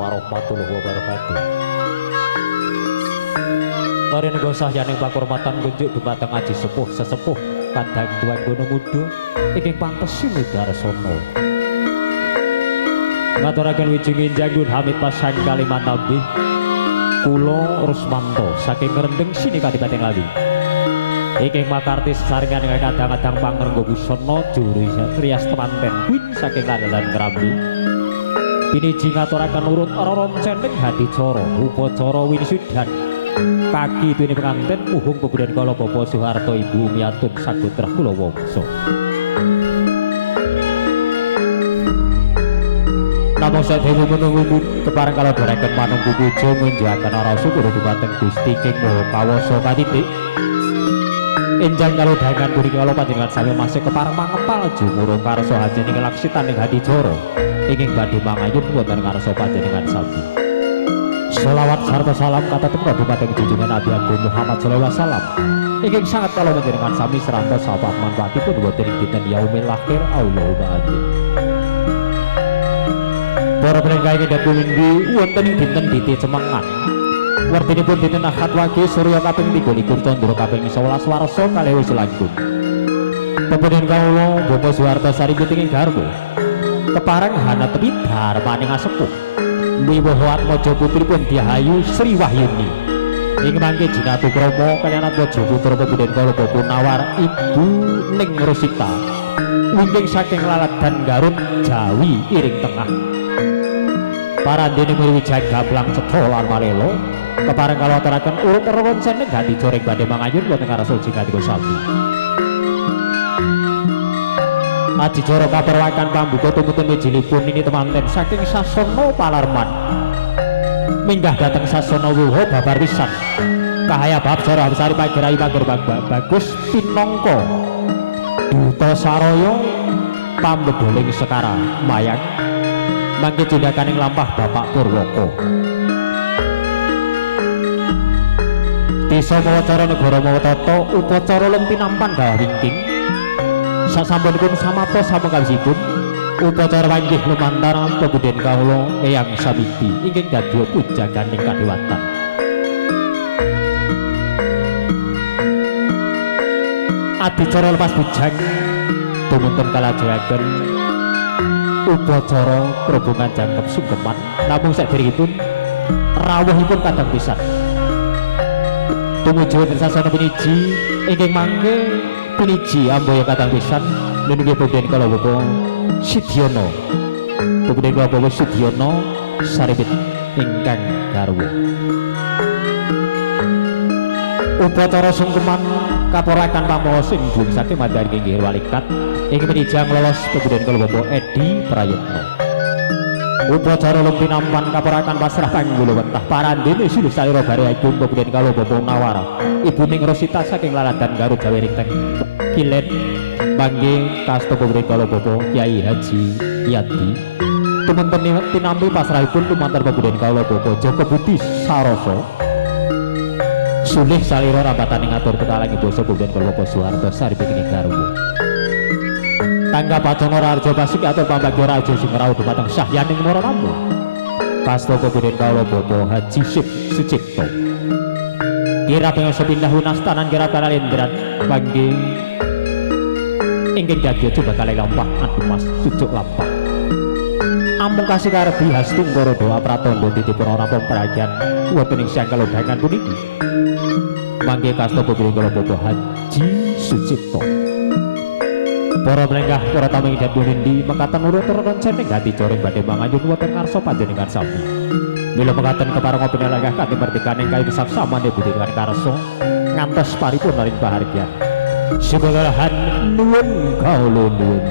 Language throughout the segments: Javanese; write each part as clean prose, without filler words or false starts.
warahmatullahi wabarakatuh. Mari nego sahyaning pakurmatan kunjuk dumateng aji sepuh sesepuh kadang tuan Gunung Mudo ingkang pantes Sinudarsana. Ngaturaken wijinging janggun Hamid Pasang kaliman nabi kula Rusmanto saking Rendeng sini Kadipaten Ngawi. Ingkang makarti sesarengan ingkang kadang-kadang pangrengga busana juru rias temanten Queen saking Landasan Kerambi. Piniji ngaturaken urut roronceneng hadicara upacara wisudan kaki tuni penganten muhung pebudhan kala Bapak Soeharto Ibu Miatun Sagotra kula wangsa. Namung sadewu menunggu kepareng kala dereken manunggu puja ngunjukaken rasa dumateng Gusti King Maha Kawasa Katitik. Enjang kalo dangan buri kala panjenengan sami masih kepareng mangepal jumurung karsa hajening laksitaning hadicara ingkang badhe mangayun wonten ngarsa panjenengan sami. Selawat sarta salam katatep dumateng junjungan Nabi Agung Muhammad sallallahu alaihi wasallam ingkang sangat kala panjenengan sami serantos sahabat manfaatipun wonten ing dinten yaumil akhir Allahumma amin. Para penengah ingkang dhateng wingi wonten dinten Dite Cemengan. Werdinipun dinten Ahad Wage Surya kaping 23 Candra kaping 11 warsa kalih wis langkung. Pepundhen kawula Bapak Soeharto Sariputing garwa kepareng hana tepi darmaning asepuh miwah Atmaja putripun Diahayu Sri Wahyuni ing mangke jinatu krama kaliyan Atmaja putra pepundhen kala Bapak Nawar Ibu Ning Rosita wingking saking Laladan Garut Jawi Iring Tengah. Parandene Wilwijaya Gablang Cetha lan Malelo kepareng kala aturaken urut rerenceneng hadicara ing badhe mangayun wonten ngarsa Jinggadika Sami. Adicara kaperwakan pambuka tumutun wijilipun ini temanten saking Sasana Palarman minggah dateng Sasana Wuha babar pisan kahaya bab Sora Sari Pagerai Pagerbang bagus pinangka Duta Saraya pambedoling Sekara mayang mangke tindakaning lampah Bapak Purwoko. Desa Mawacara Negara Mawatata upacara lempinampan gawah wingking. Sasampunipun samapa samangalipun upacara panggih lumantar pebudhen kawula Eyang Sabiti ingkang dadya pujaganing kadewatan. Adicara lepas bujang tumuntun kalajengaken upacara kerubungan jangkep sungkeman namung saderengipun rawuhipun kadang pisan tumuju wonten sasana piniji ingkang mangke piniji ambaya kadang pisan nunggih pepundhen kala Bapak Sidyono pepundhen kala Bapak Sidyono saripit ingkang garwa. Upacara sungkeman kapurakan pamawa sing belum saking mandharing inggih walikat ing menijang lolos pepundhen kala Bapak Edi Prayitno. Upacara lumpinampan kapurakan pasrah panggula wentah parandene silih salira bare agung pepundhen kala Bapak Nawar Ibu Ning Rosita saking Laladan Garut Jawi Ring Kilen mangke kasta pepundhen kala Bapak Kyai Haji Yadi tumunten tinampi pasrahipun lumantar pepundhen kala Bapak Joko Budi Saroso sulih salira rambataning atur pekalangi basa pepundhen kala Bapak Soeharto Sariputing garwa. Tangga Pacana Raharja Basik atur pambagya raja sing rawuh dumateng sahyaning Maranamu kasta pepundhen kala Bapak Haji Sip Sucipto kira pengen sepindah unastanan kira Kalendran pangge ingkang dadya coba kalih lampah aduh Mas cucuk lampah amung kasih karebi Hastunggara doa pratandha titipun ora pemprajan wonten ing sangkala dangan puniki mangke kasta pepundhen kala Bapak Haji Sucipto. Para mlenggah para tamu ing dhateng nindi mekaten urut rencana hadicara badhe mangayun wonten ngarsa panjenengan sami. Mila mekaten kepareng pinelengah kanthi merdekaning kayu saksamane budi kan karsa ngantos paripurna ing bahagia. Sebalahan nuwun kawula nuwun.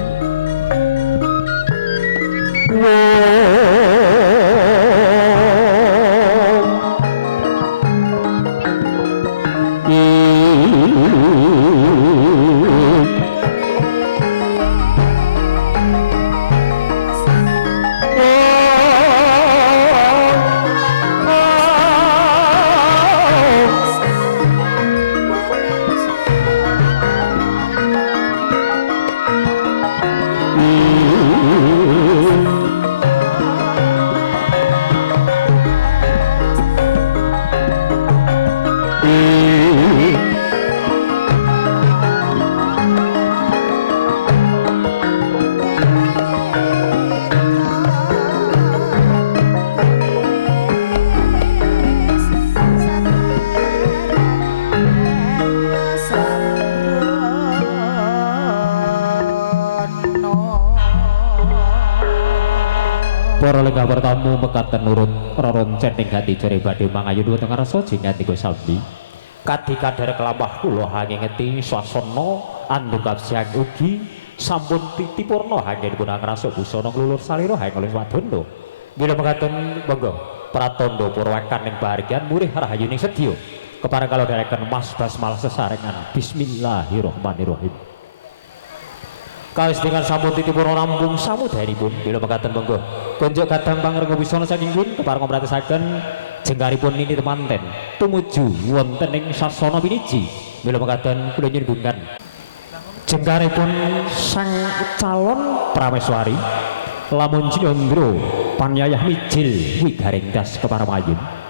para lenggah bertamu mekaten nurut reroncen ing gati jere badhe mangayu dhuwur teng rasa jengati kowe sambi kadi kadar kelampah kula hangingeti swasana andungkap siang ugi sampun titipurna hanging gunang rasa busana nglulur salira hang oleh wadana bila mekaten monggo pratandha purwakan ing bahagian murih rahayuning sedya kepareng kalau dereken mas basmalah sesarengan bismillahirrahmanirrahim. Kawis dengan sampun titipurna rampung samudayanipun bila mekaten monggo konjuk kadang pangrenga wisana saking pun kepareng mratasaken jengkaripun nini temanten tumuju wonten ing sasana piniji bila mekaten kula nyuwun jengkaripun sang calon prameswari lamun Cinandra panyayah mijil wigaring das keparemayun.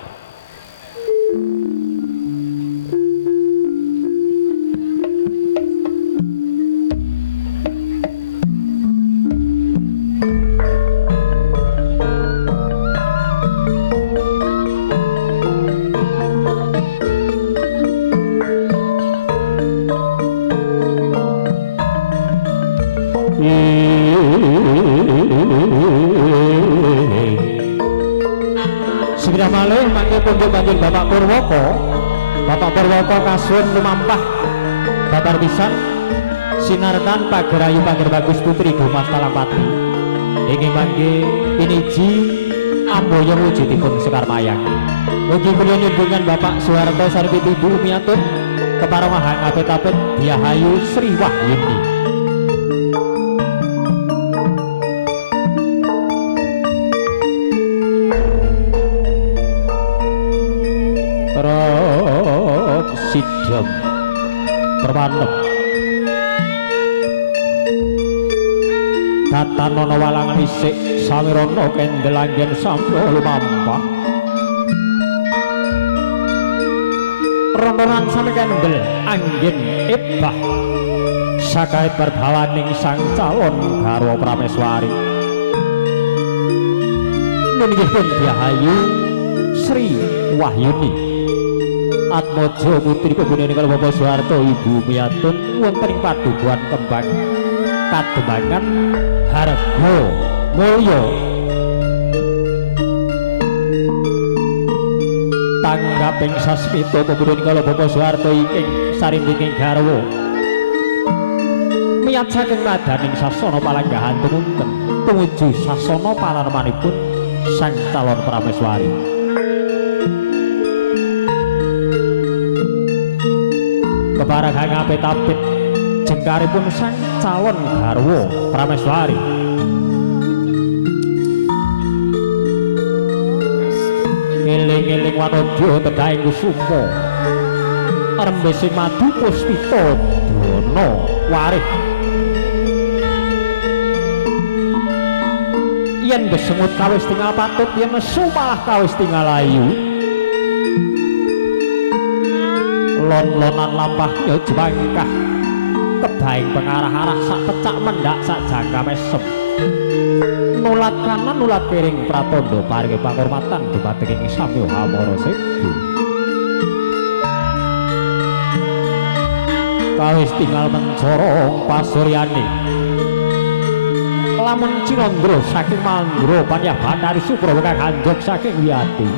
Bapak Purwoko kasuwun lumampah babar pisan sinartan pagerayu panggir bagus putri Dumas Talampati inggih mangke piniji amboyo wujudipun Sekar Mayang mugi kula nyuwun Bapak Suharto sareng Ibu Umiatun keparengahang apet-apet Diahayu Sri Wahyuni. Sidam permanem datanono walangan isik sawirono kendel anggen sampro lumampah rombongan sami kendel anggen ebah sakait perbawaning sang calon garwa prameswari menikipun Diahayu Sri Wahyuni Atmojo putri pebunene kalau Bapak Suharto Ibu Umiatun wonten ing padukuhan kembang kademangan harga mulya tanggaping sasmita pebunene kalau Bapak Suharto ing sarindiking garwa miyat saking madaning sasana palanggahan tumunten tumuju sasana palarmanipun sang calon prameswari. Kepareng apit-apit jengkaripun sang calon garwa prameswari ngeling-eling wanodya tedhaing kusuma rembesing madu puspita dana warih yen besengut kawis tinggal patut yen nesu malah kawis tinggal ayu lon-lonan lampahnya jebangkah kebaing pengarah-arah sak pecak mendak sak jangka mesem nulat kanan nulat piring pratandha paringi panghormatan dumateng ing Samya Hamara Sebu kawis tinggal mencorong pasuryani lamun Cinandra saking Mandra panyah Batari Supra kang kanjog saking Wiyati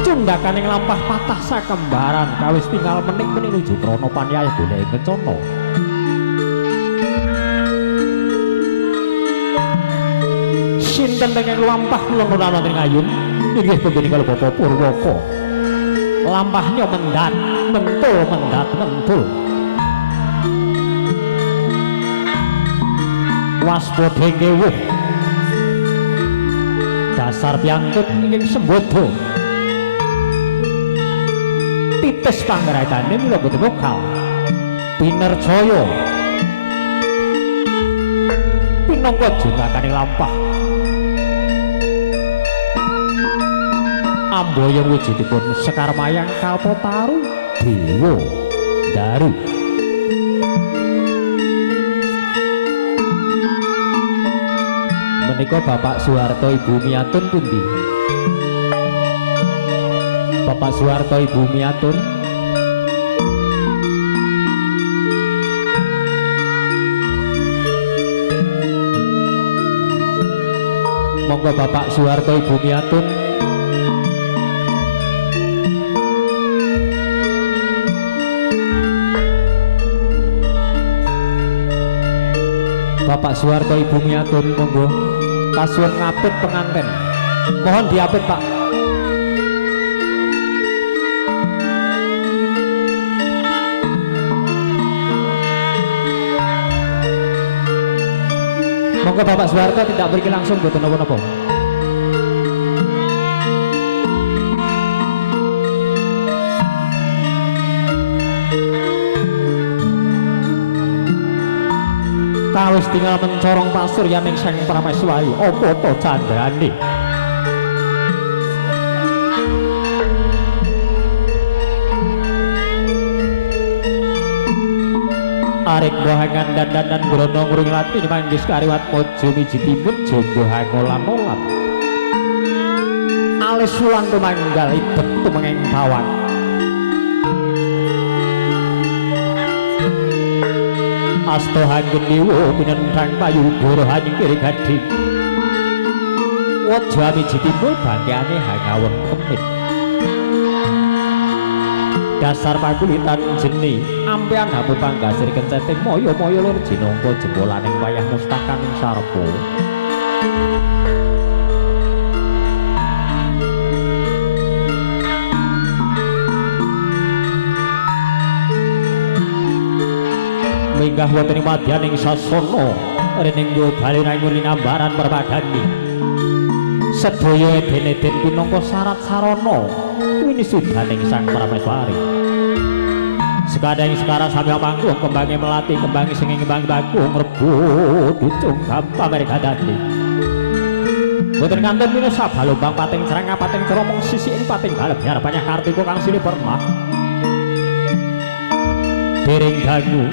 cundakaning lampah patah sakembaran kawis tinggal menik-menik nuju krana panyayah dene ing kencana sinten ingkang lampah lenggunan wonten ayun inggih punika Bapak Purwoko lampahnya mendat mentul waspada ngewuh dasar piantut ingkang sembodo titis panggerakane mila boten lokal pinerjaya pinangka jungakane lampah ambaya wujudipun Sekar Mayang Kalpataru Dewa Daru menika Bapak Suharto Ibu Umiatun pundi Bapak Suharto Ibu Umiatun Monggo Bapak Suwarto Ibu Miatun. Bapak Suwarto Ibu Miatun monggo kasuwun ngapit penganten. Mohon diapit Pak. Monggo Bapak Suwarto tidak beri langsung boten napa-napa. Kawis tinggal mencorong pasur yaning Sang Prameswari apa to candrane. Arek bohangan dandanan grono ngurung latin manggis kariwat mojo miji timun jogo hangolan-olan alis wulan tumanggal ibet tumenging bawang asto hanggen niwo pinendrang payudara hanying kiri gading waja miji timun bangkeane hangawon kemit dasar pakulitan jeni ampean hamu panggasir kenceting moyo-moyo lur jinangka jembolaning wayah mustakaning sarpo minggah wonten madyaning sasana reninggo baliraing linambaran permadani sedaya eden-eden pinangka syarat sarana winisudaning Sang Prameswari sekadang sekara sami panggung kembange melati kembange sing ngembang bagung rebut ducung pamer gadani boten kanten minasa balombang pating cereng pating ceromong sisiin pating galep biar banyak kartiku kang sini pernah dereng dangu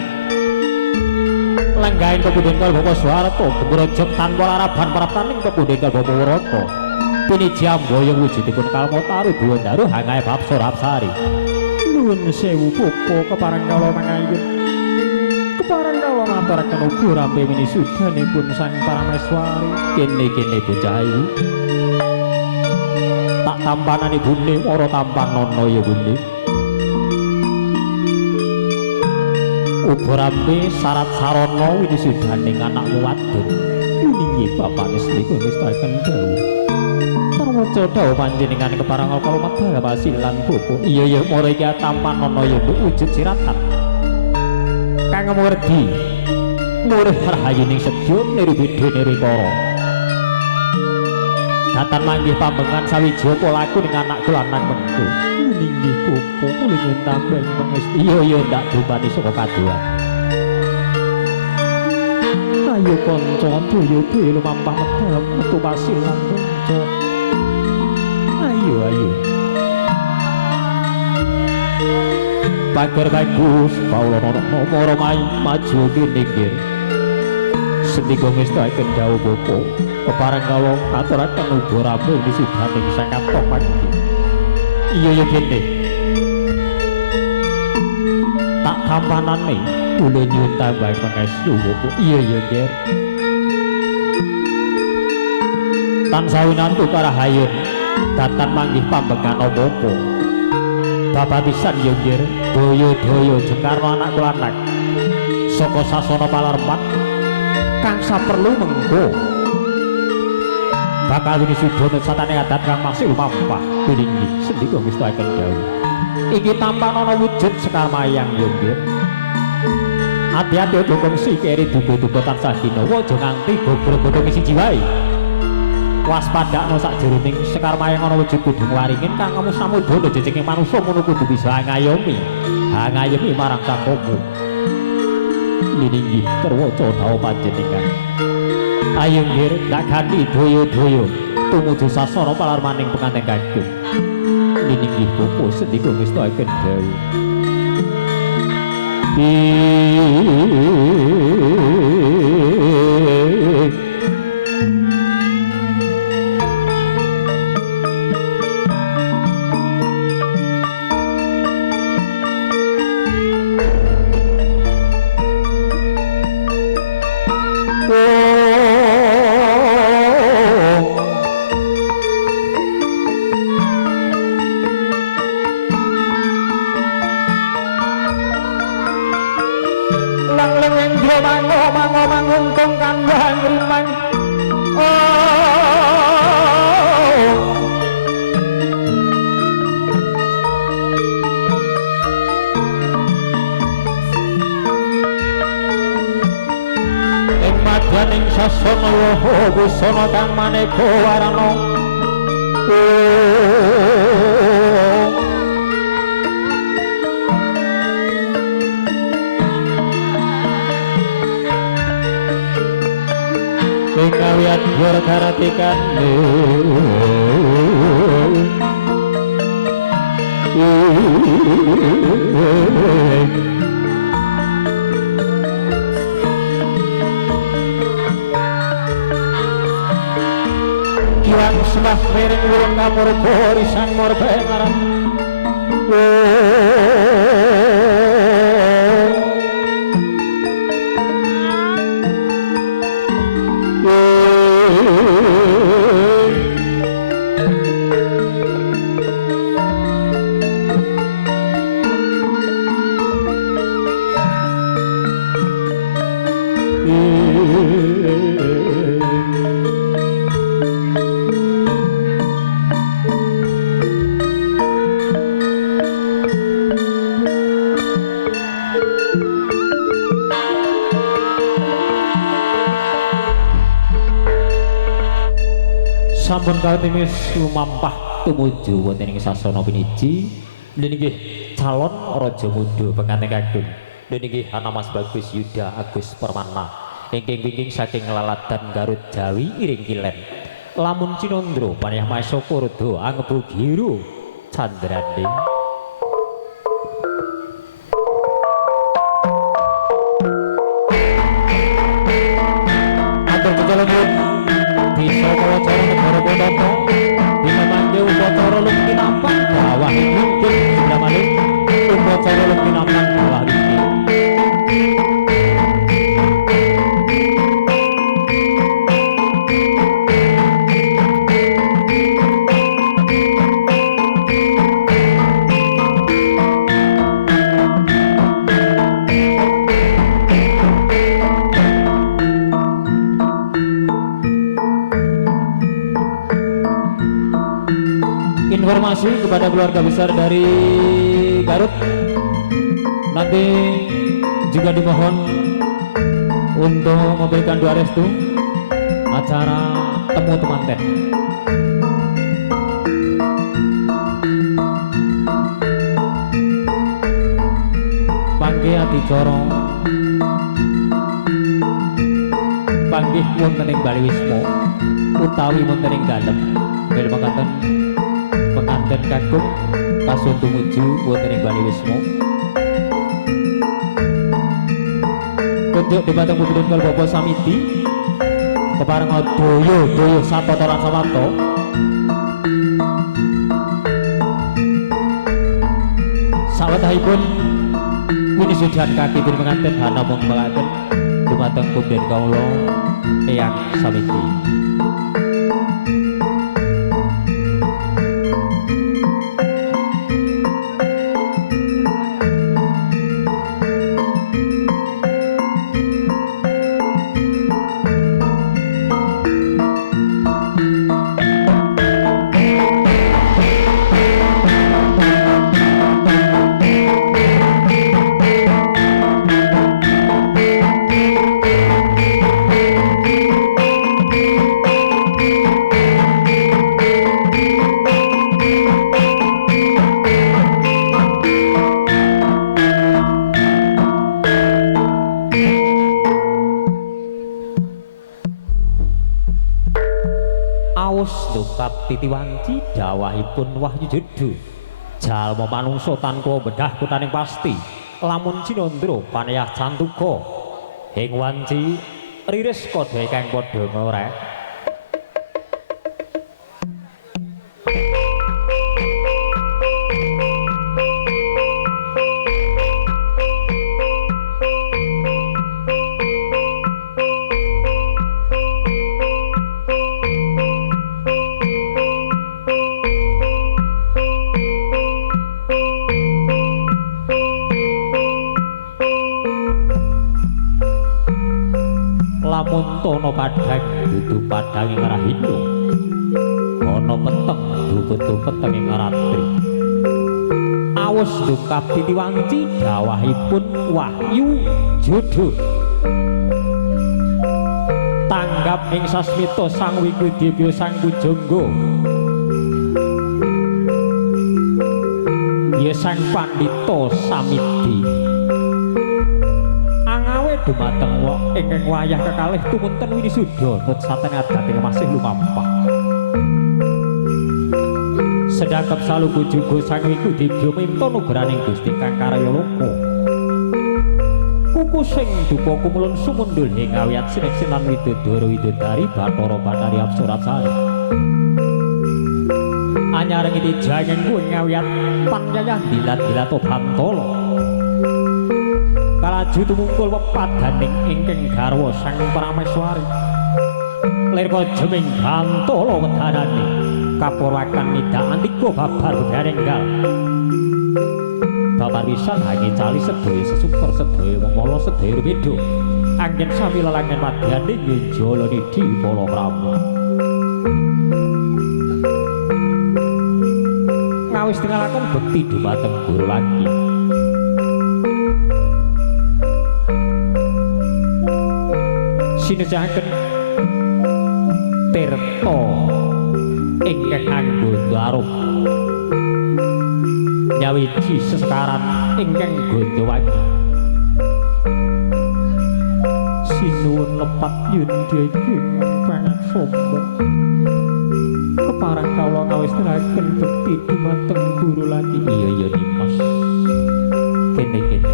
lenggahin kebudin kal Bapak Suwarto keburojok tanpa laraban paraptaning kebudin kal Bapak Wurata pini jamboyong wujudipun kalmotaru duwendaru hangae bab sorapsari nuwun sewu Bapak kepareng kala mangayut kepareng kala ngaturaken uga rampe winisudanipun Sang Prameswari kene-kene bocah ayu tak tampanan ibune ora tampan nono ya bune uga rampe syarat sarana winisudaning anakmu wadon ninggi bapane sliku ngestaken dawuh Parwaca dawuh panjenengan keparang kala medal pasilan Bapak iya mara iki tampan ana ya wujud siratan kang werdi murih rahayining sedya niribede nirikara datan manggih pambengan sawiji apa laku ning anakku lanang mengko ninggi Bapak kula nyuwun tambah mengesti iya ndak dumpani saka kadohan ayo kanca daya lumampah medal metu pasilan kanca ayo pager bagus paula nomor maju dinggir sendika ngestaken dawuh Bapak kepareng kala aturaken uga rampung wisudaning Sang Kaptok paniki iya gene tak tampanane kula nyuwun tambah pangestu Bapak iya nggih tansah winantu karahayun datan manggih pambengan apa-apa bapak pisan ya nggih daya-daya jengkarno anakku lanang saka sasana palarman kang saperlu mengko bakal winisuda satane adat kang masih lumampah pininggi sendika ngestaken dawuh iki tampan ana wujud Sekar Mayang ya nggih ati-ati aja kongsi keri duga-duga tansah dina aja nganti bobrok-bobrok siji wae waspadakno sakjeroning Sekar Mayang ana wujud kudu waringin kang kamu samudana jejenging manungsa ngono kudu bisa ngayomi marang sakomu lininggi terwaca dawuh panjenengan ayo nggih dak ganti daya-daya tumuju sasana palarmaning penganten kagem lininggi Bapak sendika ngestaken dawuh nungkung kan wang rimang ing madyaning sasana busana kang maneka warna Kawiat berkaratikan Kiwang sembah miring wurung kamurba risang murba ngaran sampun katimis lumampah tumuju wonten ing sasana piniji nggih calon raja muda pengantin kagem nggih ana Mas Bagus Yuda Agus Permana ingkang wingking saking Laladan Garut Jawi iring kilen lamun Cinandra paniyah Masa Kurda angebu giru candraning atur kejalanipun bisa kala cara negara Bodoto bila mangke upacara lumpinampang bawah mungkin bramane upacara lumpinampang bawah iki informasi kepada keluarga besar dari Garut nanti juga dimohon untuk memberikan doa restu acara temu temanten panggih adicara panggih wonten ing Bali Wisma utawi wonten ing dalem bilih mangkaten pengantin kagum pasun tumuju wonten ing Bali Wisma kunjuk dibatang putri kal Bapak Samiti kepareng doyo sapata lan samarta sawetahipun winisujan kaki pun pengantin hana mung pengantin dumateng punden kawula Eyang Samiti Titiwanci dawahipun Wahyu Judu jalma manungsa tanpa bedah kutaning pasti lamun Cinandra paniyah cantuka ing wanci riris kodhe kang padha ngorek ana padhang dudu padhang ing arah hidung ana peteng dudu peteng ing arah tri awus dukap titiwanci dawahipun Wahyu Jodho tanggap ing sasmita Sang Wikudibya Sang Pujangga ya Sang Pandita Samidi angawe dumateng ingkang wayah kekalih tumunten winisuda nut saten adating masih lumampah sedakep saluku juga Sang Wikudibya minta nugraning Gusti kang karya loka kuku sing duka kumulun sumundul ing awiyat sineksin lan widodara widodari Bathara Bathari Apsarasari anyareng iki jangen kuwi ngawiyat panyayah dilat-dilat Bantala kalaju tumungkul pepadaning ingkang garwa Sang Prameswari lirka jeming Bantala wedharane kapurakan nidak antika babar bedarenggal babar pisan hangi cali sedaya sesukar sedaya memala sedaya beda anggen sami lelangan madyane njala nidi pala pramu ngawis tingalaken bekti dumateng guru lagi sinejaken tirta ingkang nganggo darup nyawiji sesekaran ingkang Gondowagi sinuwun lepat yundhayeng pangsapa keparang kawula ngawistiraken bekti dumateng guru lagi iya Dimas kene-kene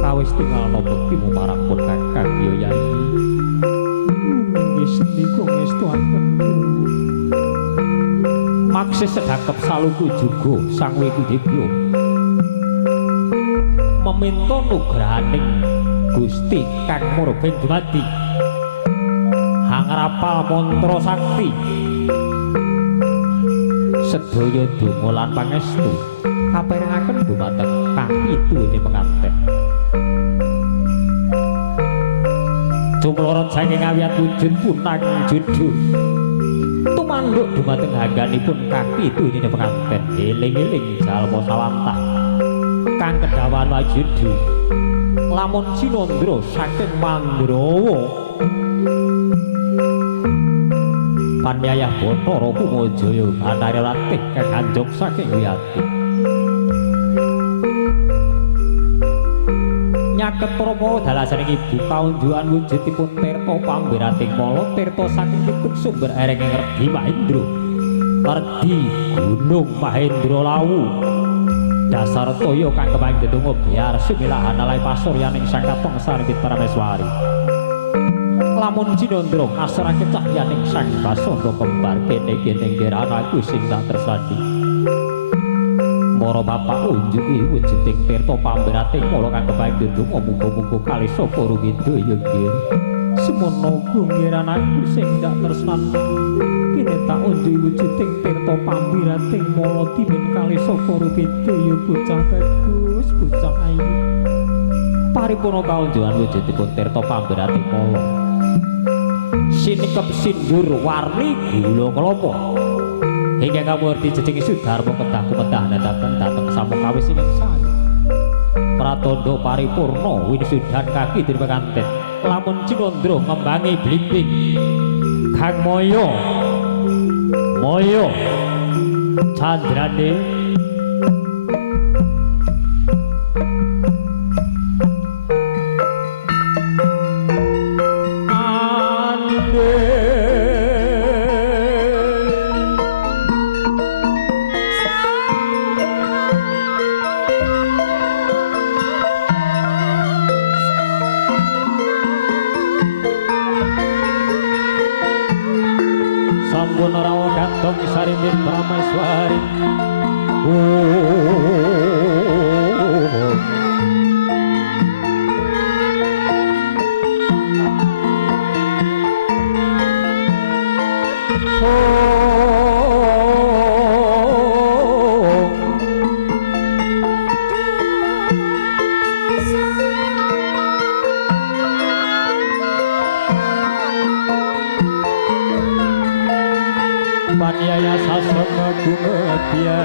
kawis tingalna bekti mumarangipun Kakang Yai nggih senika ngestuaken maksih sedakep saluku juga Sang Wikudibya meminta nugrahaning Gusti kang murbeng dumadi hangrapal mantra sakti sedaya donga lan pangestu kaperangaken dumateng kang pituwune penganten jumloron saking awiyat wujud punang Jodho tumanduk dumateng hangganipun kaki itu penganten eling-eling jalma sawantah kang kedawan Jodho lamun Sinandra saking Mandrawa panyayah Bathara Kumajaya Bathari Ratih kang anjok saking wiyati nyaket promo dalasaning ibu kaunjukan wujudipun tirta pambirating mala tirta saking pitung sumber ereng ing Redi Mahendra Redi Gunung Mahendra Lawu dasar toya kang kemang dedonga biar sumilahan alai pasuryaning Sang Kapengsaripit Prameswari lamun Sinandra asrake cahyaning Sang Basanda kembar kene-kene nggiranaku sing tak tresnani para bapak unjuki wujuding tirta pambirating mala kang kemang dedonga muga-muga kalisa para widaya nggih semono nggiranaku sing tak tresnani kene tak unjuki wujuding tirta pambirating mala dimen kalisa para widaya bocah bagus bocah ayu paripurna kaunjukan wujudipun tirta pambirating mala sinikep sindur warni gula kelapa hingga kamurti jejeng Sudarma kedah kumedah nadaken dhateng samukawis ingkang sae pratandha paripurna winisudan kaki dening penganten lamun Sinandra ngembangi blimbing kang moyo candrane Sarimbit Prameswari aku medya